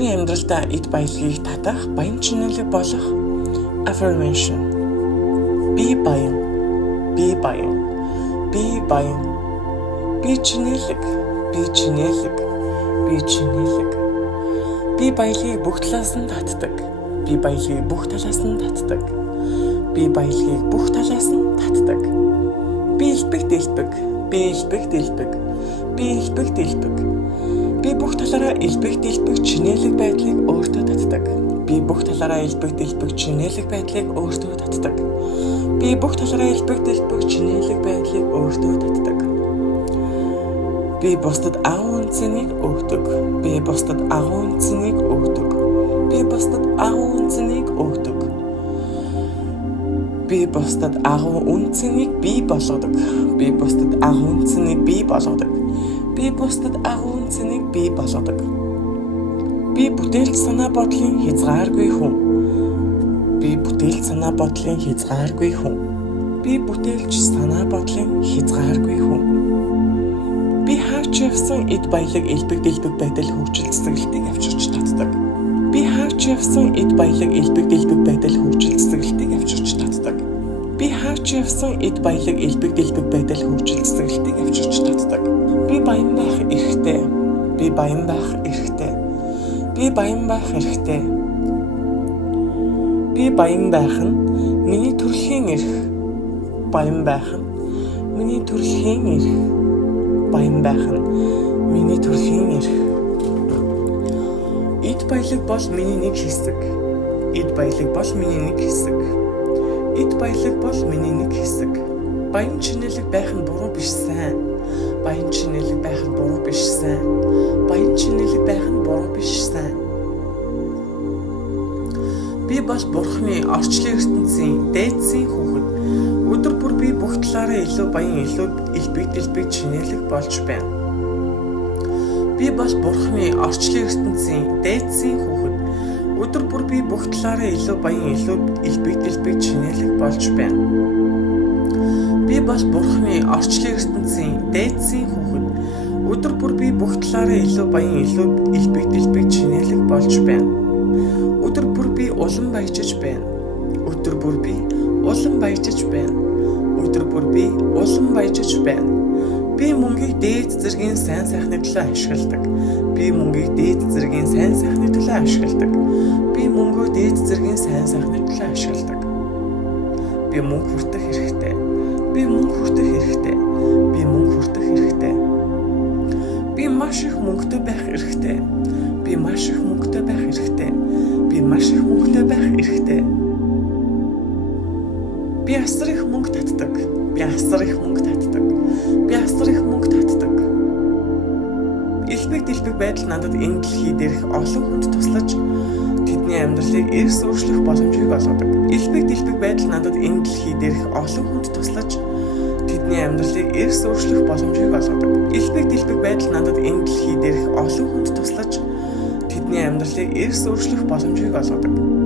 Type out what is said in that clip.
Өөрийн амьдралдаа эд баялагийг татах, баян чинэлэг болох affirmation. Би баян. Би баян. Би баян. Би чинэлэг. Би чинэлэг. Би чинэлэг. Би баялагийг бүх талаас нь татдаг. Би баялагийг бүх талаас нь татдаг. Би баялагийг бүх талаас нь татдаг. Би элбэг дэлбэг. Би элбэг дэлбэг. Би элбэг дэлбэг. Би бүх талаараа элбэг дэлбэг чинэлэг байдлыг өөртөө татдаг. Би бүх талаараа элбэг дэлбэг чинэлэг байдлыг өөртөө татдаг. Би бүх талаараа элбэг дэлбэг чинэлэг байдлыг өөртөө татдаг. Би бусдад агуу үнцнийг өгдөг. Би бусдад агуу үнцнийг өгдөг. Би бусдад агуу үнцнийг өгдөг. Би бусдад агуу үнцнийг бий болгодог. Би бусдад агуу үнцнийг бий болгодог. Би бусдад агуу үнцнийг бий болгодог. Би бүтээлч санаа бодлын хязгааргүй хүн. Би бүтээлч санаа бодлын хязгааргүй хүн. Би бүтээлч санаа бодлын хязгааргүй хүн. Би хаач явсан эд баялаг элбэг дэлбэг байдал хөгжил цэцэглэлтийг авчирч татдаг. Би хаач явсан эд баялаг элбэг дэлбэг байдал хөгжил цэцэглэлтийг авчирч татдаг. Би хаач явсан эд баялаг элбэг дэлбэг байдал хөгжил цэцэглэлтийг авчирч татдаг. Би баян байх эрхтэй. Би баян байх эрхтэй. Би баян байх эрхтэй. Би баян байх нь миний төрөлхийн эрх. Баян байх нь миний төрөлхийн эрх. Баян байх нь миний төрөлхийн эрх. Эд баялаг бол миний нэг хэсэг. Эд баялаг бол миний нэг хэсэг. Эд баялаг бол миний нэг хэсэг. Баян чинэлэг байх нь буруу биш сайн. Баян чинэлэг байх нь буруу биш сайн. Баян чинэлэг байх нь буруу биш сайн. Би бол Бурхны орчлын ертөнцийн дээдсийн хүүхэд. Өдөр бүр би бүх талаараа илүү баян, илүү элбэг дэлбэг чинэлэг болж байна. Би бол Бурхны орчлын ертөнцийн дээдсийн хүүхэд. Өдөр бүр би бүх талаараа илүү баян, илүү элбэг дэлбэг чинэлэг болж байна. Би бол Бурхны орчлын ертөнцийн дээдсийн хүүхэд. Өдөр бүр би бүх талаараа илүү баян, илүү элбэг дэлбэг чинэлэг болж байна. Өдөр бүр би улам баяжиж байна. Өдөр бүр би улам баяжиж байна. Өдөр бүр би улам баяжиж байна. Би мөнгийг дээд зэргийн сайн сайхны төлөө ашигладаг. Би мөнгийг дээд зэргийн сайн сайхны төлөө ашигладаг. Би мөнгөө дээд зэргийн сайн сайхны төлөө ашигладаг. Би мөнгө хүртэх хэрэгтэй. Би мөнгө хүртэх хэрэгтэй. Би мөнгө хүртэх хэрэгтэй. Би маш их мөнгөтэй байх хэрэгтэй. Би маш их мөнгөтэй байх хэрэгтэй. Би маш их мөнгөтэй байх хэрэгтэй. Би асар их мөнгө татдаг. Би асар их мөнгө татдаг. Би асар их мөнгө татдаг. Элбэг дэлбэг байдал надад энэ дэлхий дээрх олон хүнд туслаж тэдний амьдралыг эрс өөрчлөх боломжийг олгодог. Элбэг дэлбэг байдал надад энэ дэлхий дээрх олон хүнд туслаж тэдний амьдралыг эрс өөрчлөх боломжийг олгодог. Элбэг дэлбэг байдал надад энэ дэлхий дээрх олон хүнд туслаж тэдний амьдралыг эрс өөрчлөх боломжийг олгодог.